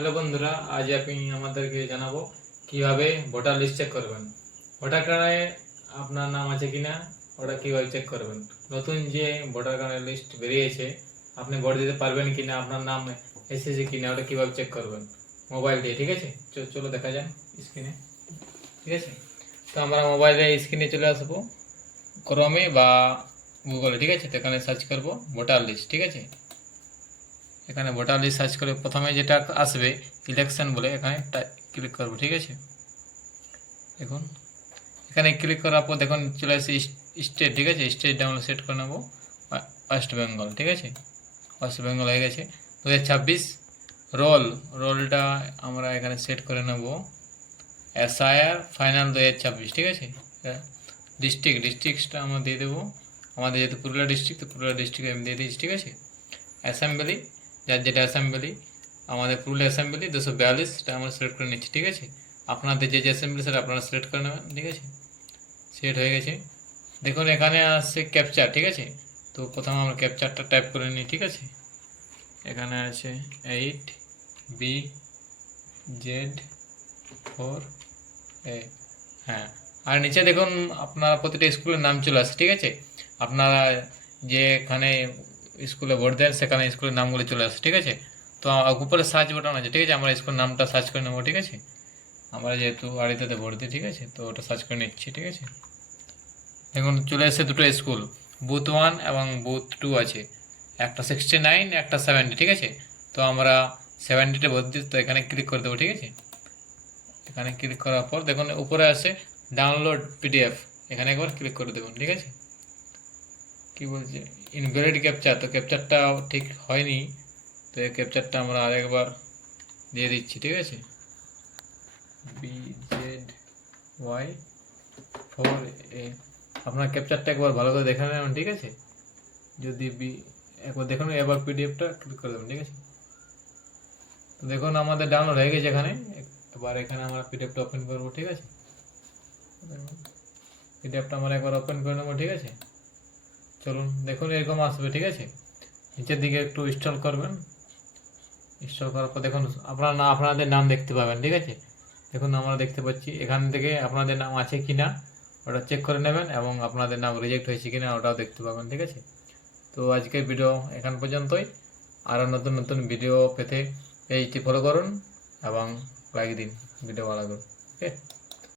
Hello বন্ধুরা, আজ আমি আমাদেরকে জানাবো কিভাবে ভোটার লিস্ট চেক করবেন। ভোটার কার্ডে আপনার নাম আছে কিনা ওটা কিভাবে চেক করবেন। নতুন যে ভোটার কার্ডের লিস্ট বেরিয়েছে, আপনি ভোট দিতে পারবেন কিনা, আপনার নাম এসেছে কিনা ওটা কিভাবে চেক করবেন মোবাইল দিয়ে। ঠিক আছে, চলো দেখা যান স্ক্রিনে। ঠিক আছে, তো আমরা মোবাইলে স্ক্রিনে চলে আসবো, ক্রমে বা গুগলে। ঠিক আছে, তো এখানে সার্চ করবো ভোটার লিস্ট। ঠিক আছে, এখানে ভোটার লিস্ট সার্চ করে প্রথমে যেটা আসবে ইলেকশন বলে, এখানে ক্লিক করব। ঠিক আছে, দেখুন এখানে ক্লিক করার পর দেখুন চলে আসে স্টেট। ঠিক আছে, স্টেট ডাউনলোড সেট করে নেবো ওয়েস্ট বেঙ্গল। ঠিক আছে, ওয়েস্ট বেঙ্গল হয়ে গেছে। 2026 রোলটা আমরা এখানে সেট করে নেব এসআইআর ফাইনাল 2026। ঠিক আছে, ডিস্ট্রিক্টটা আমরা দিয়ে দেবো, আমাদের যেহেতু পুরুলিয়া ডিস্ট্রিক্ট, তো পুরুলিয়া ডিস্ট্রিক্ট আমি দিয়ে দিয়েছি। ঠিক আছে, অ্যাসেম্বলি, যার যেটা অ্যাসেম্বলি, আমাদের পুরুলিয়া অ্যাসেম্বলি 242টা আমরা সিলেক্ট করে নিচ্ছি। ঠিক আছে, আপনাদের যে অ্যাসেম্বলি সেটা আপনারা সিলেক্ট করে নেবেন। ঠিক আছে, সিলেক্ট হয়ে গেছে। দেখুন এখানে আসছে ক্যাপচার। ঠিক আছে, তো প্রথমে আমরা ক্যাপচারটা টাইপ করে নিই। ঠিক আছে, এখানে আছে 8BZ4A। হ্যাঁ, আর নিচে দেখুন আপনার প্রতিটা স্কুলের নাম চলে আসে। ঠিক আছে, আপনারা যেখানে স্কুলে ভোট দেন সেখানে স্কুলের নামগুলো চলে আসে। ঠিক আছে, তো উপরে সার্চ বাটন আছে। ঠিক আছে, আমরা স্কুলের নামটা সার্চ করে নেবো। ঠিক আছে, আমরা যেহেতু আড়িতে ভোট দিই। ঠিক আছে, তো ওটা সার্চ করে নিচ্ছি। ঠিক আছে, দেখুন চলে এসেছে দুটো স্কুল, বুথ 1 এবং বুথ 2 আছে, একটা 69, একটা 70। ঠিক আছে, তো আমরা 70তে ভোট দিই, তো এখানে ক্লিক করে দেবো। ঠিক আছে, এখানে ক্লিক করার পর দেখুন উপরে আসে ডাউনলোড পিডিএফ, এখানে একবার ক্লিক করে দেবেন। ঠিক আছে, কি বলছে ইনভ্যালিড ক্যাপচার, তো ক্যাপচারটা ঠিক হয়নি, তো এই ক্যাপচারটা আমরা আরেকবার দিয়ে দিচ্ছি। ঠিক আছে, BZY4A, আপনার ক্যাপচারটা একবার ভালো করে দেখে নেবেন। ঠিক আছে, যদি একবার দেখুন, এবার পিডিএফটা ক্লিক করে দেবেন। ঠিক আছে, তো দেখুন আমাদের ডাউনলোড হয়ে গেছে এখানে। এবার এখানে আমরা পিডিএফটা ওপেন করবো। ঠিক আছে, পিডিএফটা আমরা একবার ওপেন করে নেবো। ঠিক আছে, চলুন দেখুন এরকম আসবে। ঠিক আছে, নিচের দিকে একটু ইনস্টল করবেন। ইনস্টল করার পর দেখুন আপনাদের নাম দেখতে পাবেন। ঠিক আছে, দেখুন আমরা দেখতে পাচ্ছি, এখান থেকে আপনাদের নাম আছে কি না ওটা চেক করে নেবেন, এবং আপনাদের নাম রিজেক্ট হয়েছে কিনা ওটাও দেখতে পাবেন। ঠিক আছে, তো আজকের ভিডিও এখান পর্যন্তই। আরও নতুন নতুন ভিডিও পেতে পেজটি ফলো করুন এবং লাইক দিন, ভিডিও ভালো করুন। ওকে।